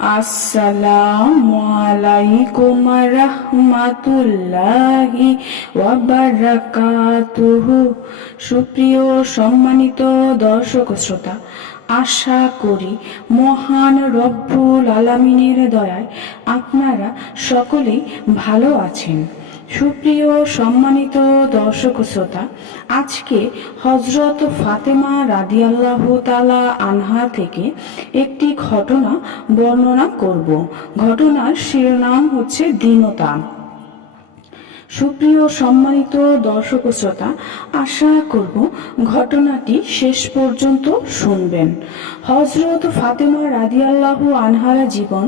আসসালামু আলাইকুম রাহমাতুল্লাহি ওয়া বারাকাতুহু। সুপ্রিয় সম্মানিত দর্শক শ্রোতা, আশা করি মহান রব্বুল আলামিনের দয়ায় আপনারা সকলেই ভালো আছেন। সুপ্রিয় সম্মানিত দর্শক শ্রোতা, আজকে হযরত ফাতেমা রাদিয়াল্লাহু তাআলা আনহা থেকে একটি ঘটনা বর্ণনা করব। ঘটনার শিরোনাম হচ্ছে দীনতা। সুপ্রিয় সম্মানিত দর্শক শ্রোতা, আশা করব ঘটনাটি শেষ পর্যন্ত শুনবেন। হযরত ফাতেমা রাদিয়াল্লাহু আনহার জীবন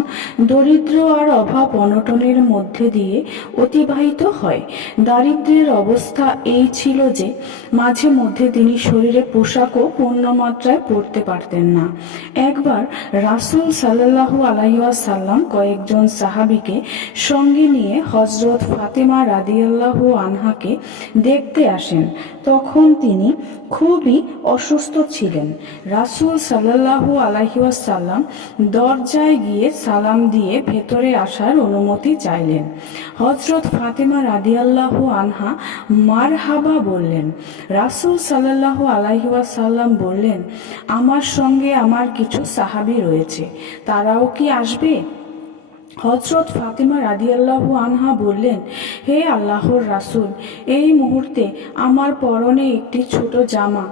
দরিদ্র আর অভাব অনটনের মধ্যে দিয়ে অতিবাহিত হয়। দারিদ্র্যের অবস্থা এই ছিল যে মাঝে মধ্যে তিনি শরীরে পোশাকও পূর্ণমাত্রায় পরতে পারতেন না। একবার রাসূল সাল্লাল্লাহু আলাইহি ওয়াসাল্লাম কয়েকজন সাহাবীকে সঙ্গে নিয়ে হযরত ফাতেমা রাদিয়াল্লাহু আনহাকে দেখতে আসেন। তখন তিনি খুবই অসুস্থ ছিলেন। রাসূল সাল্লাল্লাহু আলাইহি ওয়াসাল্লাম দরজায় গিয়ে সালাম দিয়ে ভেতরে আসার অনুমতি চাইলেন। হযরত ফাতেমা রাদিয়াল্লাহু আনহা মারহাবা বললেন। রাসূল সাল্লাল্লাহু আলাইহি ওয়াসাল্লাম বললেন, আমার সঙ্গে আমার কিছু সাহাবী রয়েছে, তারাও কি আসবে? হযরত ফাতেমা রাদিয়াল্লাহু আনহা বললেন, হে আল্লাহর রাসূল, এই মুহূর্তে আমার পরনে একটি ছোট জামা,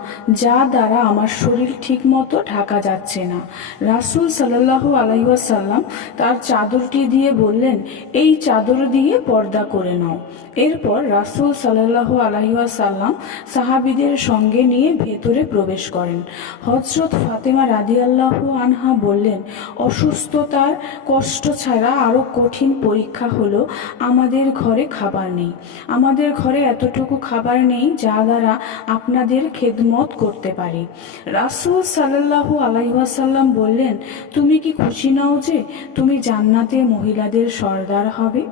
যা দ্বারা আমার শরীর ঠিকমতো ঢাকা যাচ্ছে না। রাসূল সাল্লাল্লাহু আলাইহি ওয়াসাল্লাম তার চাদরটি দিয়ে বললেন, এই চাদর দিয়ে পর্দা করে নাও। এরপর রাসূল সাল্লাল্লাহু আলাইহি ওয়াসাল্লাম সাহাবীদের সঙ্গে নিয়ে ভেতরে প্রবেশ করেন। হযরত ফাতেমা রাদিয়াল্লাহু আনহা বললেন, অসুস্থতার কষ্ট ছাড়া আরো কঠিন পরীক্ষা হলো আমাদের ঘরে খাবার নেই। আমাদের ঘরে এতটুকু খাবার নেই যা দ্বারা আপনাদের খেদমত করতে পারি। রাসূল সাল্লাল্লাহু আলাইহি ওয়াসাল্লাম বললেন, তুমি কি খুশি নও যে তুমি জান্নাতে মহিলাদের সর্দার হবে?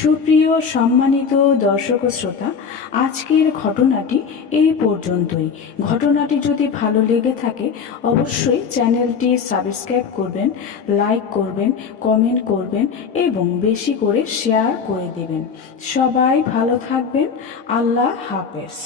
সুপ্রিয় সম্মানিত দর্শক শ্রোতা, আজকের ঘটনাটি এই পর্যন্তই। ঘটনাটি যদি ভালো লেগে থাকে অবশ্যই চ্যানেলটি সাবস্ক্রাইব করবেন, লাইক করবেন, কমেন্ট করবেন এবং বেশি করে শেয়ার করে দেবেন। সবাই ভালো থাকবেন। আল্লাহ হাফেজ।